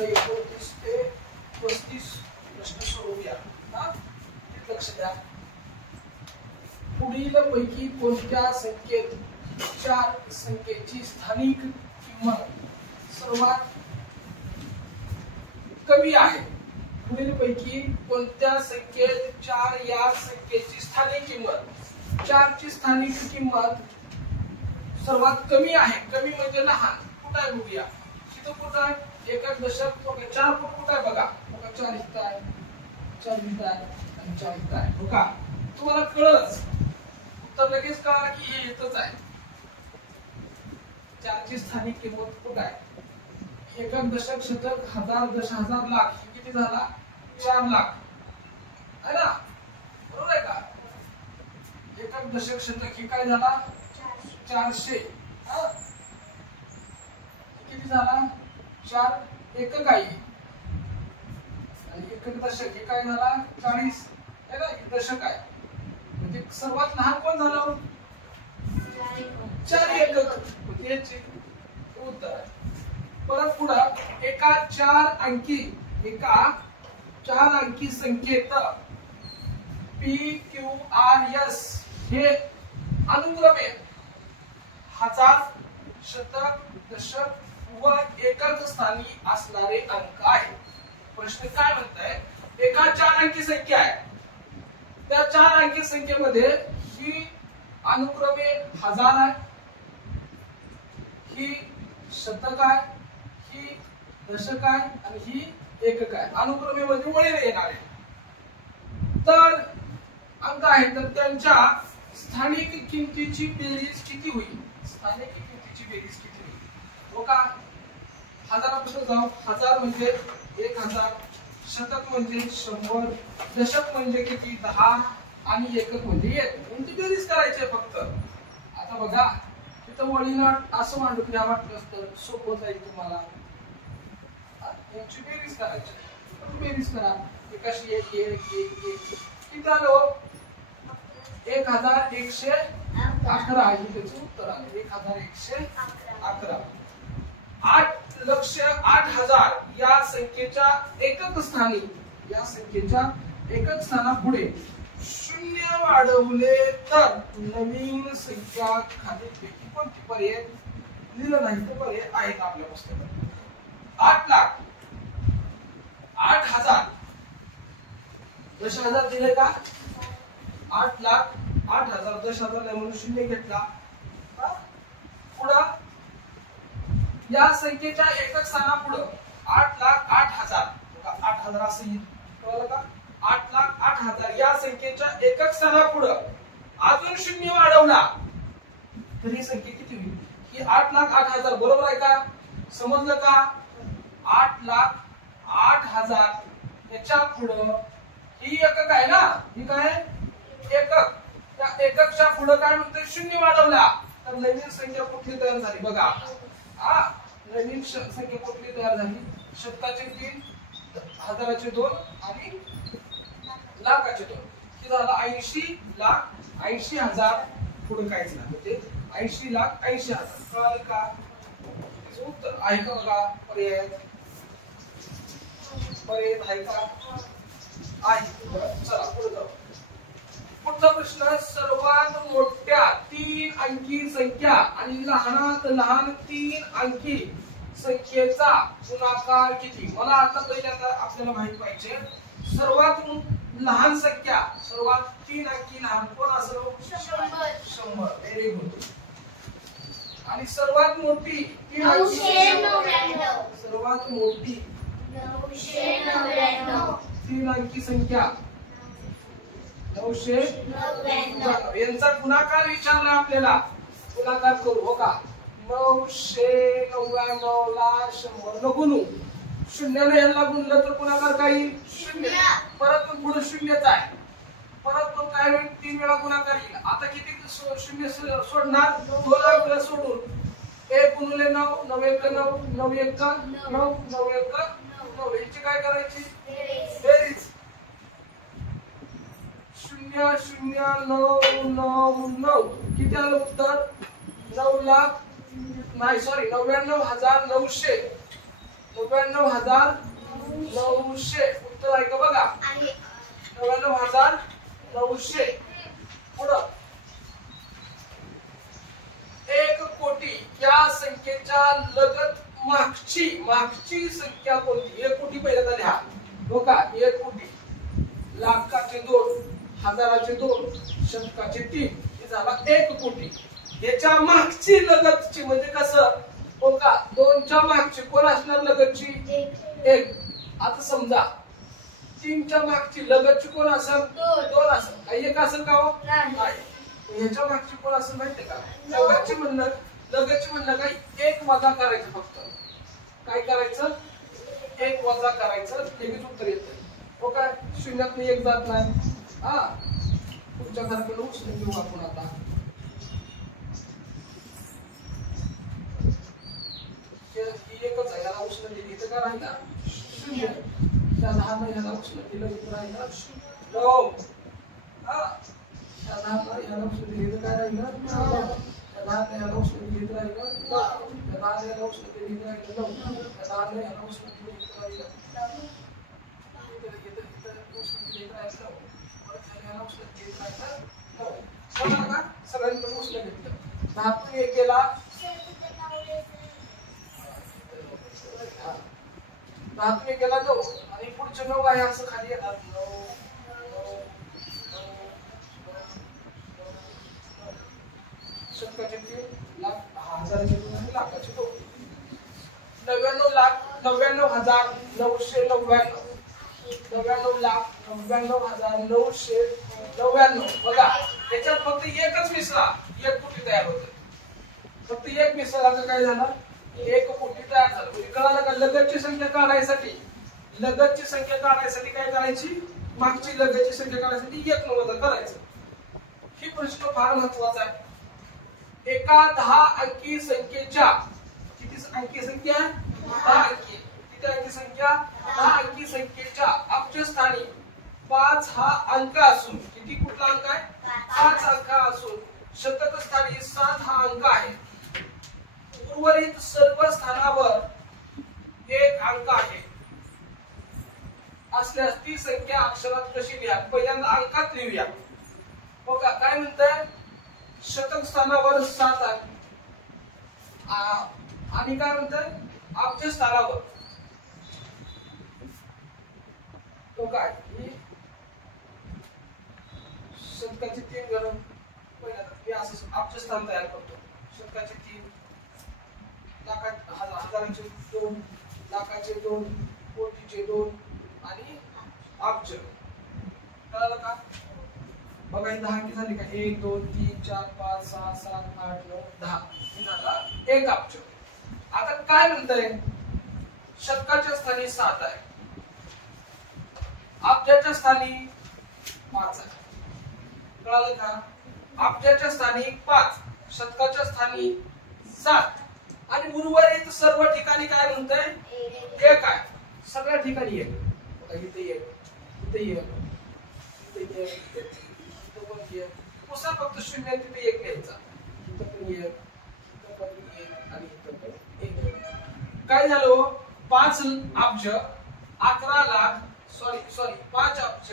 प्रश्न 29 ते 35 प्रश्न सोडवूया. लक्ष द्या. पुढील पैकी कोणत्या संख्येत 4 संख्येची स्थानिक किंमत सर्वात कमी आहे? पुढील पैकी कोणत्या संख्येत 4 या संख्येची स्थानिक किंमत 4 ची स्थानिक किंमत सर्वात कमी आहे? कमी म्हणजे लहान. कुठे आहे बघूया. इथं कुठं आहे? एकक दशक 4 कुठं आहे बघा. 4 इथं आहे, 4 इथं आहे आणि 4 इथं आहे. हो का? तुम्हाला कळलंच. उत्तर लगेच कळलं की हे इथंच आहे. 4 ची स्थानिक किंमत कुठं आहे? एकक दशक शतक हजार दश हजार लाख किती झाला? 4 लाख आहे ना. बरोबर आहे का? एकक दशक शतक हे काय झाला? 400. किती झाला? 4 एकक आहे. आणि एकक दशक हे काय झाला? 40 आहे ना. दशक आहे म्हणजे सर्वात लहान कोण झालं? 4 एकक. याचे उत्तर आहे. परत पुढे एका 4 अंकी संख्येत पी क्यू आर एस हे अनुक्रमे हजार शतक दशक व एकक स्थानी असणारे अंक आहे. प्रश्न काय म्हणताय? एका 4 अंकी संख्या आहे. त्या 4 अंकी संख्येमध्ये ही अनुक्रमे हजार आहे, ही शतक आहे, ही दशक आहे आणि ही एकक आहे. अनुक्रमे म्हणजे वळीने येणारे तर अंक आहेत. तर त्यांच्या स्थानिक किमतीची बेरीज किती होईल? स्थानिक किमतीची बेरीज किती होईल? हो का? हजारापासून जाऊ. हजार म्हणजे 1000, शतक म्हणजे 100, दशक म्हणजे किती? 10 आणि एकक म्हणजे 1. यांची बेरीज करायची आहे फक्त. आता बघा तिथं वळीनं असं मांडून घ्या वाटलं तर सोपं जाईल तुम्हाला. यांची बेरीज करायची. बेरीज करा. एकाशी 1 1 1 1 किती आलं? 1111 आहे त्याचं उत्तर आलं. 1111. 8,08,000 या संख्येच्या एकक स्थानापुढे 0 वाढवले तर नवीन संख्या खालीलपैकी कोणती? पर्याय दिलं नाही तर पर्याय आहेत आपल्या पुस्तकात. 8 लाख 8,000 10,000 दिले का? 8 लाख 8,000 10,000 नाही म्हणून 0 घेतला. पुढं या संख्येच्या एकक स्थानापुढे 8,08,000 8,000 असं येईल. कळलं का? 8,08,000 या संख्येच्या एकक स्थानापुढे अजून 0 वाढवला तर ही संख्या किती होईल? ही 8,08,000 बरोबर आहे का? समजलं का? 8,08,000 याच्या पुढे ही एकक आहे ना. ही काय? एकक. त्या एककच्या पुढे काय म्हणते? 0 वाढवला तर नवीन संख्या कुठली तयार झाली? बघा. नवीन संख्या कुठली तयार झाली? शतकाचे 3, हजाराचे 2 आणि लाखाचे 2. किती झालं? 80 लाख 80,000 पुढे काहीच नाही म्हणजे 80 लाख 80,000. कळलं का? उत्तर आहे का? बघा पर्याय आहे का? आहे. चला पुढे जाऊ. पुढचा प्रश्न. सर्वात मोठ्या 3 अंकी संख्या आणि लहानात लहान 3 अंकी संख्येचा गुणाकार किती? मला आता पहिल्यांदा आपल्याला माहित पाहिजे सर्वात लहान संख्या, सर्वात 3 अंकी लहान कोण असेल? 100. Very good. आणि सर्वात मोठी 3 अंकी सर्वात मोठी 3 अंकी संख्या 999. यांचा गुणाकार विचारला आपल्याला. गुणाकार करू. हो का? 999 ला 100 न गुणू. 0 याला गुणलं तर गुणाकार काय येईल? 0. परत पुढे 0च आहे. परत मग काय होईल? 3 वेळा गुणाकार येईल. आता किती 0 सोडणार? 2 वेळा सोडून 1 गुणिले 9 9 1 9 9 1 9 9 1 9. याची काय करायची? बेरीज. 0,0,9,9,9 किती आलं उत्तर? 9 लाख नाही सॉरी 99,900. 99,900 उत्तर आहे का बघा. 99,900. पुढं 1 कोटी या संख्येच्या लगत मागची संख्या कोणती. 1 कोटी पहिल्यांदा लिहा बघा. 1 कोटी, लाखाचे 2, हजाराचे 2, शतकाचे 3, हे झाला 1 कोटी. याच्या मागची लगतची म्हणजे कसं बघा. 2च्या मागची कोण असणार लगतची 1. आता समजा 3च्या मागची लगतची कोण असेल 2 असेल. काही एक असेल का हो नाही. ह्याच्या मागची कोण असेल माहितीये का. लगतची म्हणणं काय 1 वजा करायचं. फक्त काय करायचं 1 वजा करायचं. लगेच उत्तर येतं. हो काय. शून्यातून 1 जात नाही. हा पुढच्या घराकडे उचलून घेऊ आपण. आता एकच आहे. याला उचलून दिली तर काय राहिला 0. त्या 10 ह्याला उचलून दिलं तर राहिला 9. हा त्या 10 ह्याला उचलून दिली तर काय राहिलं 9. त्या 10 ह्याला उचलून दिली तर राहिलं 9. त्या 10 ह्याला उचलून दिली तर राहिलं 9. त्या 10 ह्याला उचलून दिली तर राहिलं 9. सगळ्यांकडून उचलून घेतलं. 10 तून 1 गेला 10 तून 1 गेला 9 आणि पुढचे 9 आहे असं खाली येणार. 9 शतकाचे 3, लाख, हजाराचे 2 आणि लाखाचे 2. 99,99,999. 99,99,999. बघा याच्यात फक्त एकच मिसळा 1 कोटी तयार होतं. फक्त 1 मिसळाचं काय झालं 1 कोटी तयार झालं. म्हणजे कळालं का. लगतची संख्या काढायसाठी काय करायची. मागची लगतची संख्या काढायसाठी 1 न वजा करायचं. ही प्रश्न फार महत्वाचा आहे. एका 10 अंकी संख्येच्या किती अंकी संख्या 10 अंकी. किती अंकी संख्या 10 अंकी संख्येच्या अक्षस्थानी 5 हा अंक असून. किती कुठला अंक आहे 5 अंक असून शतक स्थानी 7 हा अंक आहे. उर्वरित सर्व स्थानावर 1 अंक आहे असल्यास ती संख्या अक्षरात कशी लिहा. पहिल्यांदा अंकात लिहूया. बघा काय म्हणताय. शतक स्थानावर 7 आहे आणि काय म्हणताय अब्ज स्थानावर. तो काय शतकाचे 3 घन. पहिल्यांदा मी असं अब्ज स्थान तयार करतो. शतकाचे 3, हजाराचे 2, लाखाचे 2, कोटीचे 2 आणि अब्ज. कळलं का. बघा ही 10 अंकी झाली का. 1 2 3 4 5 6 7 8 9 10. हे झाला 1 अब्ज. आता काय म्हणतंय शतकाच्या स्थानी 7 आहे. अब्जाच्या स्थानी 5 आहे. कळलं का. अब्जाच्या स्थानी 5, शतकाच्या स्थानी 7 आणि उर्वरित सर्व ठिकाणी काय म्हणतंय 1 आहे. सगळ्या ठिकाणी 1. इथे 1, इथे 1, इथे 1, इथे पण 1. पुन्हा फक्त 0 तिथे 1 घ्यायचा. इथे पण 1, इथे पण 1 आणि इथे पण 1. काय झालं 5 अब्ज 11 लाख 5 अब्ज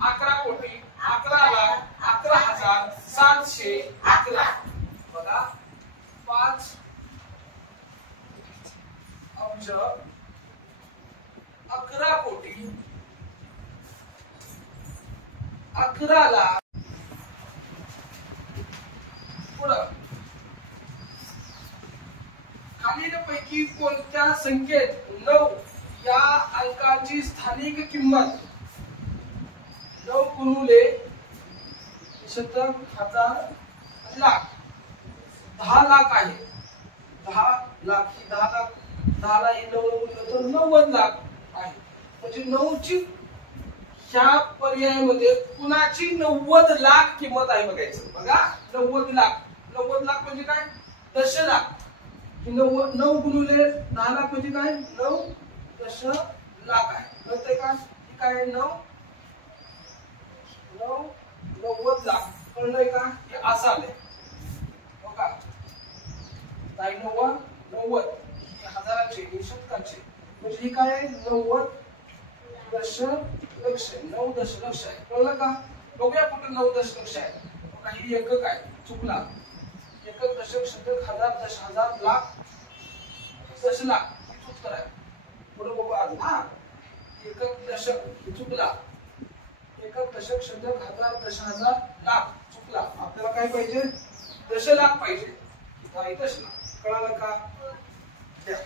11 कोटी 11 लाख 11,711. बघा 5 अब्ज 11 कोटी 11 लाख. पुढं खालीलपैकी कोणत्या संख्येत 9 या अंकाची स्थानिक किंमत 9 गुणिले शतक, हजार, लाख 10 लाख आहे. 10 लाख ही 10 लाख 10 ला 9 गुणलं तर 90 लाख आहे. म्हणजे 9 ची ह्या पर्यायामध्ये कुणाची 90 लाख किंमत आहे बघायचं. बघा 90 लाख म्हणजे काय दशलाख. 9 गुणिले 10 लाख म्हणजे काय 9 दशलाख आहे. कळतंय का. काय 90 लाख. कळलंय का. हे असं आलंय बघा. 90 हे हजाराचे, हे शतकाचे, म्हणजे ही काय आहे 90 दशलक्ष 9 दशलक्ष आहे. कळलं का? बघूया कुठे 9 दशलक्ष आहे. बघा ही एकक आहे, चुकला. एकक दशक शतक हजार दश हजार लाख दशलाख उत्तर आहे. पुढे बघू अजून. हा एकक दशक चुकला. एकक दशक शतक हजार दश हजार लाख चुकला. आपल्याला काय पाहिजे? दशलाख पाहिजे. दशलाख. कळालं का? द्या.